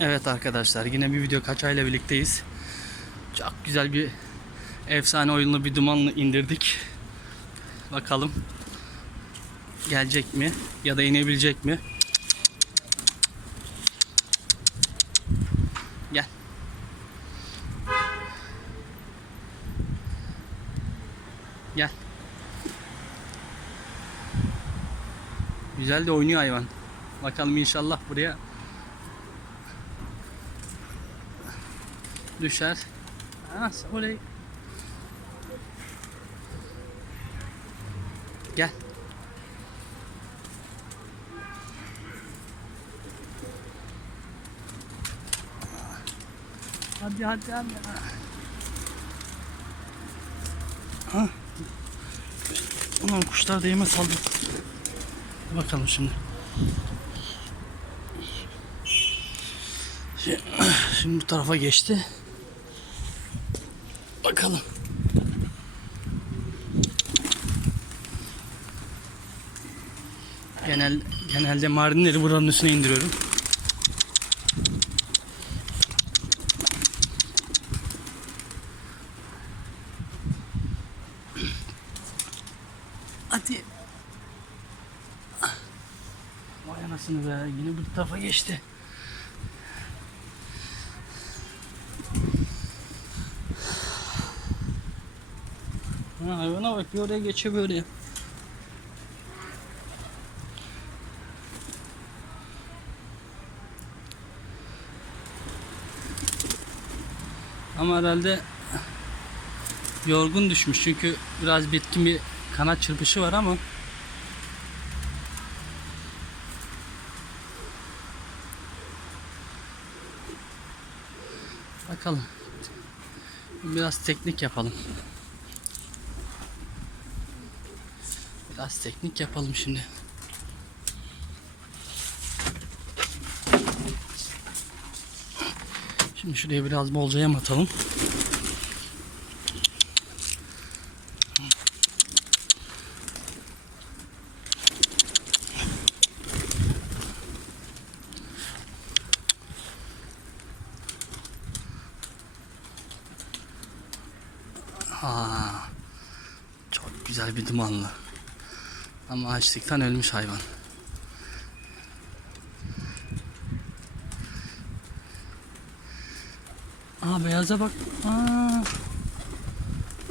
Evet arkadaşlar yine bir video kaçayla birlikteyiz. Çok güzel bir efsane oyunlu bir dumanla indirdik. Bakalım gelecek mi ya da inebilecek mi? Gel. Gel. Güzel de oynuyor hayvan. Bakalım inşallah buraya düşer. Ha, oley. Gel. Hadi hadi hadi. Ha. Ulan kuşlar değme saldı. Bakalım. Şimdi- Şimdi bu tarafa geçti. Bakalım. Genel genelde marinleri buranın üstüne indiriyorum. Hadi. Vay anasını be yine bu tarafa geçti. Ha, hayvana bak bir oraya geçiyor böyle. Ama herhalde yorgun düşmüş çünkü biraz bitkin bir kanat çırpışı var ama. Bakalım. Biraz teknik yapalım biraz teknik yapalım şimdi şimdi şuraya biraz bolca yem atalım Ha, çok güzel bir dumanlı. Ama açlıktan ölmüş hayvan. Aa beyaza bak. Aa.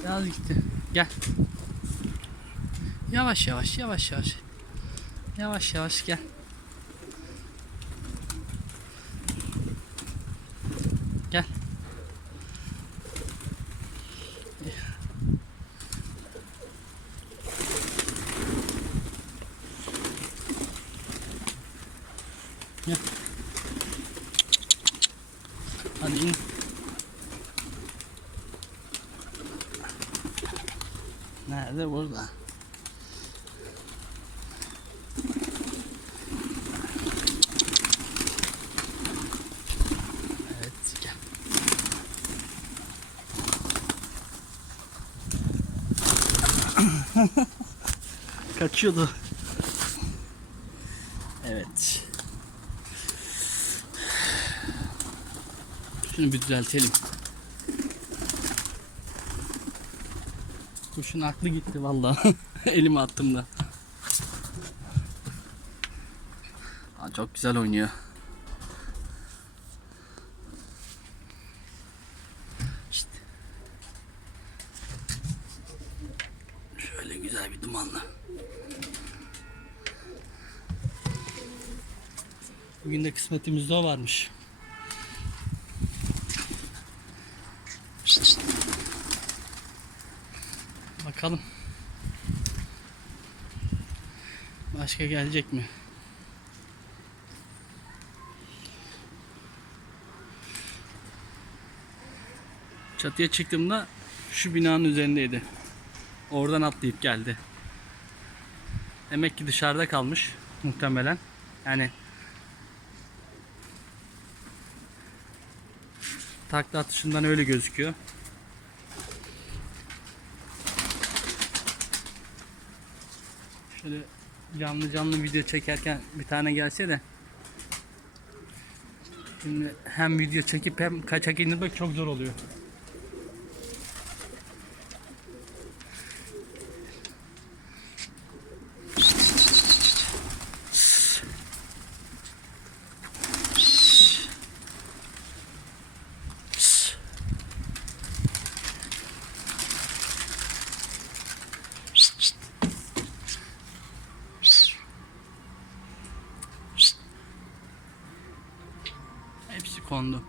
Beyaz gitti. Gel. Yavaş yavaş yavaş yavaş. Yavaş yavaş gel. Gel. Hadi in. Nerede? Burada. Kaçıyordu. Evet. Şunu bir düzeltelim. Kuşun aklı gitti vallahi. Elime attım da. Aa, çok güzel oynuyor. İşte. Şöyle güzel bir dumanla. Bugün de kısmetimizde o varmış. Bakalım. Başka gelecek mi? Çatıya çıktığımda şu binanın üzerindeydi. Oradan atlayıp geldi. Demek ki dışarıda kalmış muhtemelen. Yani takla atışından öyle gözüküyor. Şöyle canlı canlı video çekerken bir tane gelse de Şimdi hem video çekip hem kaçak indirmek çok zor oluyor. Kondu.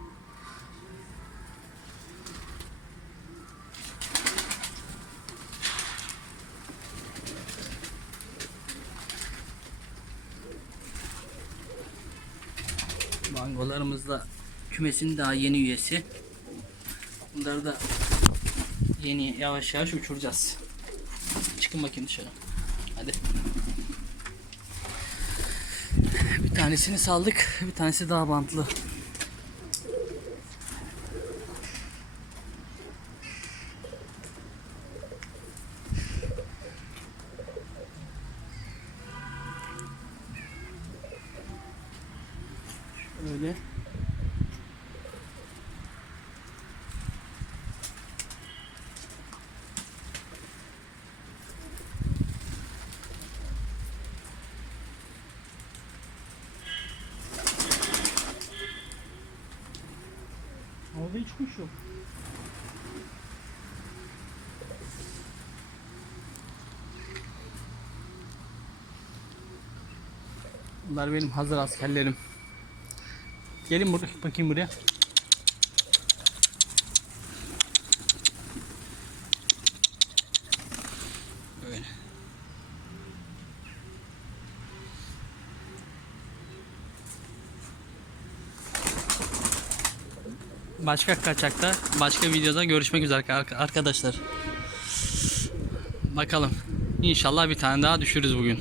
Mangolarımız kümesin daha yeni üyesi. Bunları da yeni yavaş yavaş uçuracağız. Çıkın bakayım dışarı. Hadi. Bir tanesini saldık. Bir tanesi daha bantlı. Öyle. Orada hiç kuş yok. Bunlar benim hazır askerlerim. Gelin buraya, bakayım buraya. Başka kaçakta, başka videoda görüşmek üzere arka- arkadaşlar. Bakalım. İnşallah bir tane daha düşürürüz bugün.